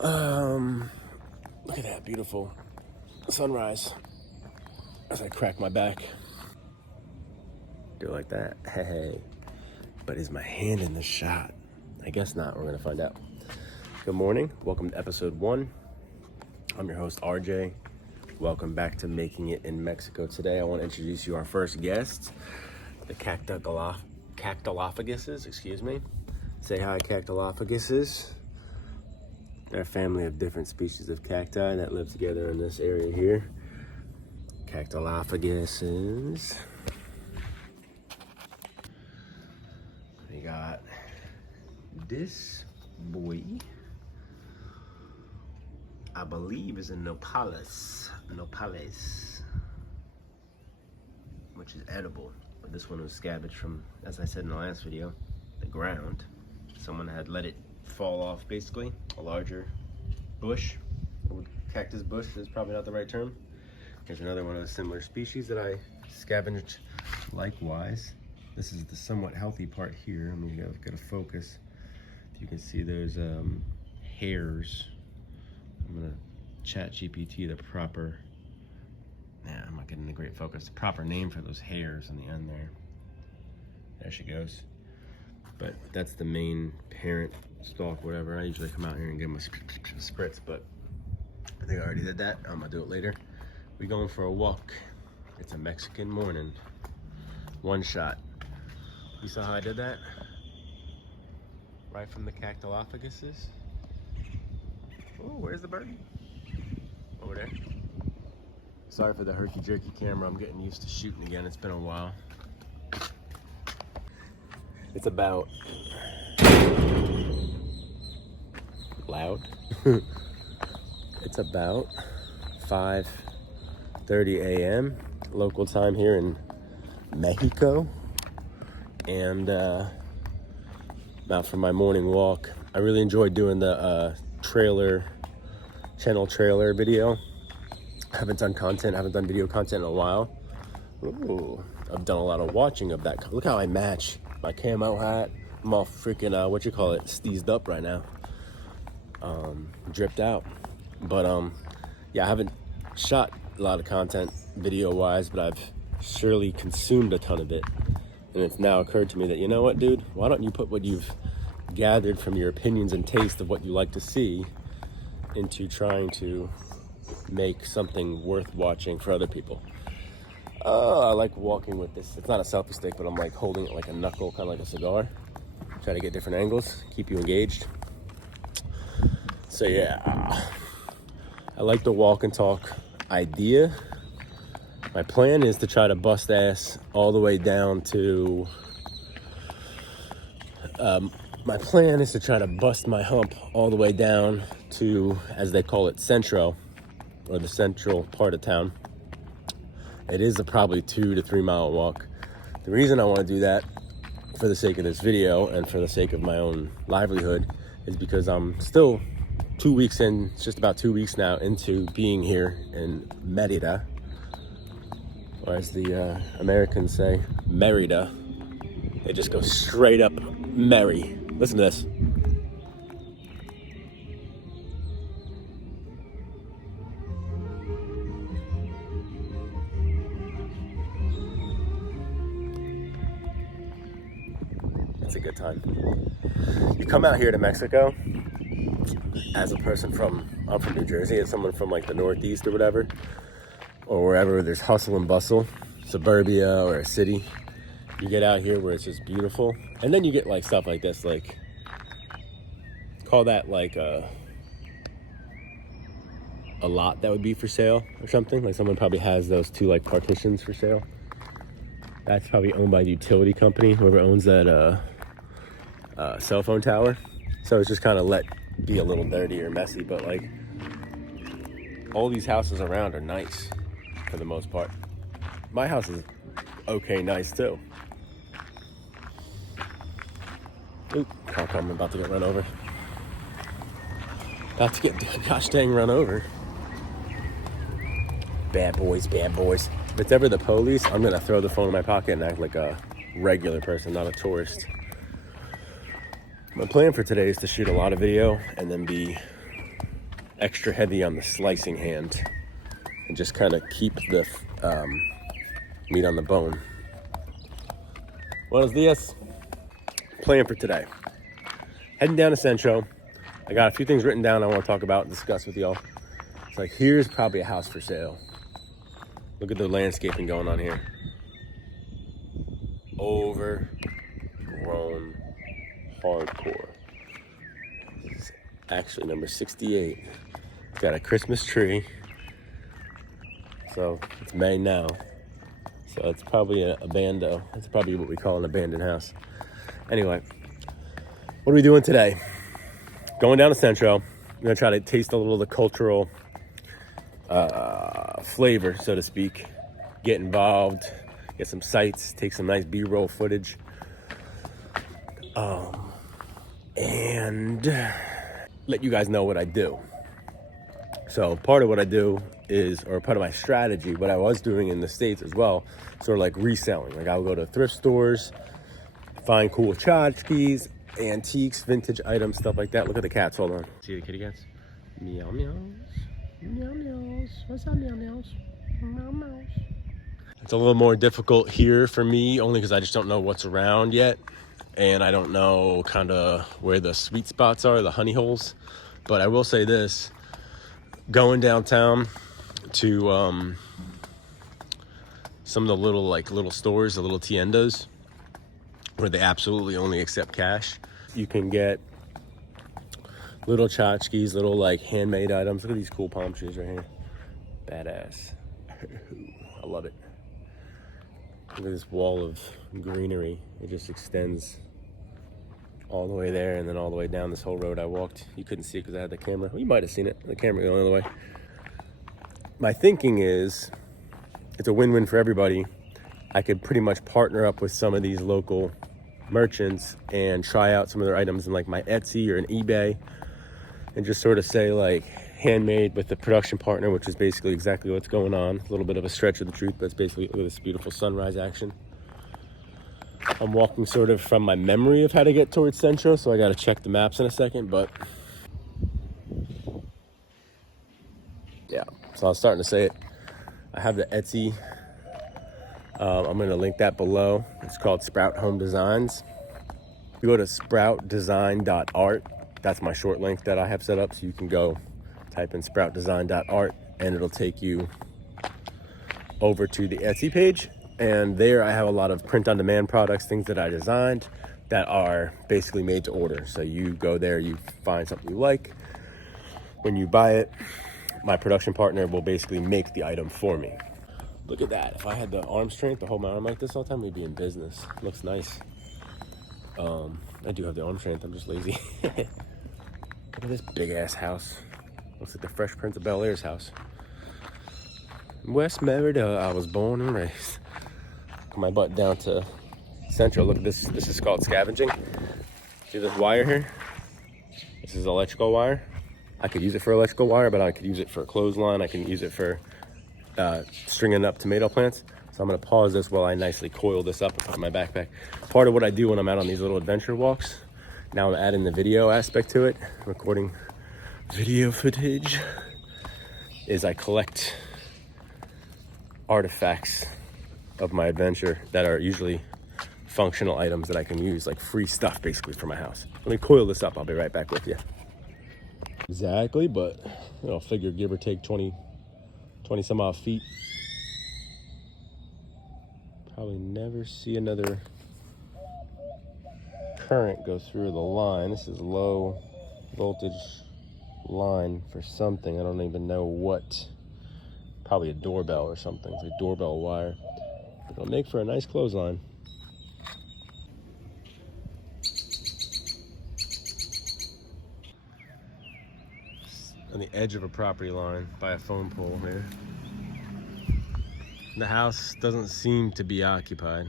Look at that beautiful sunrise as I crack my back. Do it like that. Hey. But is my hand in the shot? I guess not. We're gonna find out. Good morning. Welcome to episode 1. I'm your host, RJ. Welcome back to Making It in Mexico. Today I want to introduce you our first guest, the cactolophaguses, excuse me. Say hi, cactolophaguses. They're a family of different species of cacti that live together in this area here. Cactolophaguses. We got this boy, I believe is a nopales, which is edible. But this one was scavenged from, as I said in the last video, the ground. Someone had let it fall off, basically. A larger bush, cactus bush is probably not the right term. Here's another one of the similar species that I scavenged likewise. This is the somewhat healthy part here. I'm gonna focus. You can see those hairs. I'm gonna chat GPT the proper, I'm not getting a great focus, the proper name for those hairs on the end there. There she goes. But that's the main parent stalk, whatever. I usually come out here and give them a spritz, but I think I already did that. I'm gonna do it later. We going for a walk. It's a Mexican morning. One shot. You saw how I did that? Right from the cactolophaguses. Oh, where's the bird? Over there. Sorry for the herky-jerky camera. I'm getting used to shooting again. It's been a while. It's about loud. It's about 5:30 a.m. local time here in Mexico, and I'm out for my morning walk. I really enjoyed doing the channel trailer video. I haven't done video content in a while. Ooh, I've done a lot of watching of that. Look how I match my camo hat. I'm all freaking, steezed up right now. Dripped out. But, yeah, I haven't shot a lot of content video-wise, but I've surely consumed a ton of it. And it's now occurred to me that, you know what, dude? Why don't you put what you've gathered from your opinions and taste of what you like to see into trying to make something worth watching for other people. I like walking with this. It's not a selfie stick, but I'm like holding it like a knuckle, kind of like a cigar. Try to get different angles, keep you engaged. So yeah, I like the walk and talk idea. My plan is to try to bust ass all the way down to, my plan is to try to bust my hump all the way down to, as they call it, Centro, or the central part of town. It is a probably 2 to 3 mile walk. The reason I want to do that, for the sake of this video and for the sake of my own livelihood, is because I'm still 2 weeks in, it's just about 2 weeks now into being here in Merida, or as the Americans say, Merida. They just go straight up merry. Listen to this. It's a good time. You come out here to Mexico as a person I'm from New Jersey, as someone from like the Northeast or whatever, or wherever there's hustle and bustle, suburbia or a city. You get out here where it's just beautiful, and then you get like stuff like this, like call that like a lot that would be for sale or something. Like someone probably has those 2 like partitions for sale. That's probably owned by the utility company, whoever owns that cell phone tower. So it's just kind of let be a little dirty or messy, but like all these houses around are nice for the most part. My house is okay nice too. Oop, I'm about to get run over. About to get gosh dang run over. Bad boys, bad boys. If it's ever the police, I'm gonna throw the phone in my pocket and act like a regular person, not a tourist. My plan for today is to shoot a lot of video and then be extra heavy on the slicing hand and just kind of keep the meat on the bone. Buenos dias. Plan for today. Heading down to Centro. I got a few things written down I want to talk about and discuss with y'all. It's like, here's probably a house for sale. Look at the landscaping going on here. Overgrown hardcore. This is actually number 68. It's got a Christmas tree. So it's May now. So it's probably a bando. That's probably what we call an abandoned house. Anyway, what are we doing today? Going down to Centro. I'm gonna try to taste a little of the cultural flavor, so to speak. Get involved, get some sights, take some nice B-roll footage. And let you guys know what I do. So part of what I do is, or part of my strategy, what I was doing in the States as well, sort of like reselling. Like I'll go to thrift stores, find cool tchotchkes, antiques, vintage items, stuff like that. Look at the cats, hold on. See the kitty cats? Meow meows, meow meows, what's up meow meows, meow meows. It's a little more difficult here for me, only because I just don't know what's around yet. And I don't know kind of where the sweet spots are, the honey holes. But I will say this, going downtown to some of the little stores, the little tiendas, where they absolutely only accept cash. You can get little tchotchkes, little like handmade items. Look at these cool palm trees right here. Badass. I love it. Look at this wall of greenery. It just extends all the way there and then all the way down this whole road I walked. You couldn't see it because I had the camera. Well, you might have seen it. The camera going the other way. My thinking is it's a win-win for everybody. I could pretty much partner up with some of these local merchants and try out some of their items in like my Etsy or an eBay and just sort of say like handmade with the production partner, which is basically exactly what's going on. A little bit of a stretch of the truth, but it's basically, look at this beautiful sunrise action. I'm walking sort of from my memory of how to get towards Centro, so I got to check the maps in a second, but yeah, so I was starting to say it. I have the Etsy. I'm going to link that below. It's called Sprout Home Designs. You go to sproutdesign.art. That's my short link that I have set up, so you can go type in sproutdesign.art and it'll take you over to the Etsy page. And there I have a lot of print-on-demand products, things that I designed that are basically made to order. So you go there, you find something you like. When you buy it, my production partner will basically make the item for me. Look at that. If I had the arm strength to hold my arm like this all the time, we'd be in business. Looks nice. I do have the arm strength. I'm just lazy. Look at this big-ass house. Looks like the Fresh Prince of Bel-Air's house. West Merida, I was born and raised. Put my butt down to Centro. Look at this. This is called scavenging. See this wire here? This is electrical wire. I could use it for electrical wire, but I could use it for a clothesline. I can use it for stringing up tomato plants. So I'm gonna pause this while I nicely coil this up and put it in my backpack. Part of what I do when I'm out on these little adventure walks, now I'm adding the video aspect to it, recording video footage, is I collect artifacts of my adventure that are usually functional items that I can use, like free stuff basically for my house. Let me coil this up, I'll be right back with you. Exactly, but I'll figure give or take 20 some odd feet. Probably never see another current go through the line. This is low voltage line for something. I don't even know what. Probably a doorbell or something. It's a doorbell wire. It'll make for a nice clothesline. On the edge of a property line by a phone pole here. The house doesn't seem to be occupied.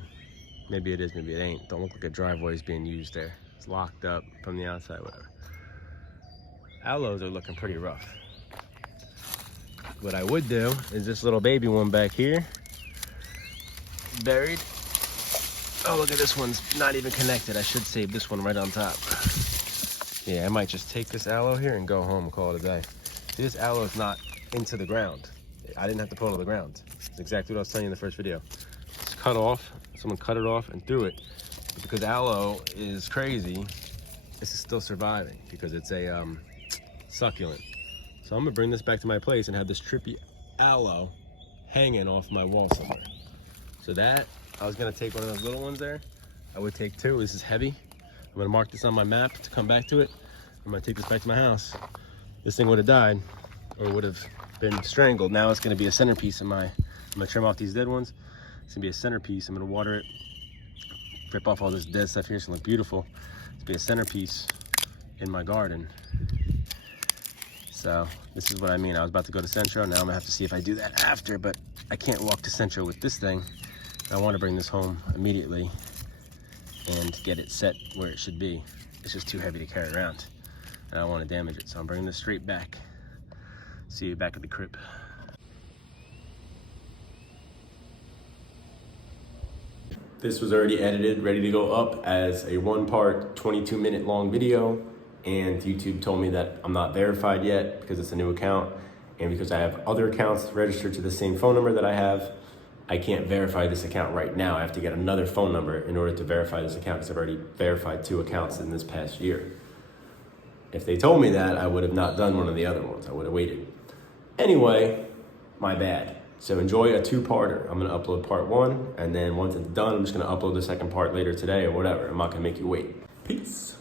Maybe it is, maybe it ain't. Don't look like a driveway is being used there. It's locked up from the outside, whatever. Aloes are looking pretty rough. What I would do is this little baby one back here, buried. Oh, look at this one's not even connected. I should save this one right on top. Yeah, I might just take this aloe here and go home and call it a day. See, this aloe is not into the ground. I didn't have to pull it out of the ground. It's exactly what I was telling you in the first video. It's cut off. Someone cut it off and threw it. But because aloe is crazy, this is still surviving because it's a succulent. So I'm gonna bring this back to my place and have this trippy aloe hanging off my wall somewhere. So that, I was gonna take one of those little ones there. I would take two. This is heavy. I'm gonna mark this on my map to come back to it. I'm gonna take this back to my house. This thing would have died or would have been strangled. Now it's gonna be a centerpiece in my, I'm gonna trim off these dead ones. It's gonna be a centerpiece. I'm gonna water it, rip off all this dead stuff here. It's gonna look beautiful. It's gonna be a centerpiece in my garden. So this is what I mean. I was about to go to Centro. Now I'm gonna have to see if I do that after, but I can't walk to Centro with this thing. I want to bring this home immediately and get it set where it should be. It's just too heavy to carry around and I don't want to damage it. So I'm bringing this straight back. See you back at the crib. This was already edited, ready to go up as a 1-part, 22-minute long video. And YouTube told me that I'm not verified yet because it's a new account. And because I have other accounts registered to the same phone number that I have, I can't verify this account right now. I have to get another phone number in order to verify this account because I've already verified 2 accounts in this past year. If they told me that, I would have not done one of the other ones. I would have waited. Anyway, my bad. So enjoy a 2-parter. I'm gonna upload part 1, and then once it's done, I'm just gonna upload the second part later today or whatever. I'm not gonna make you wait. Peace.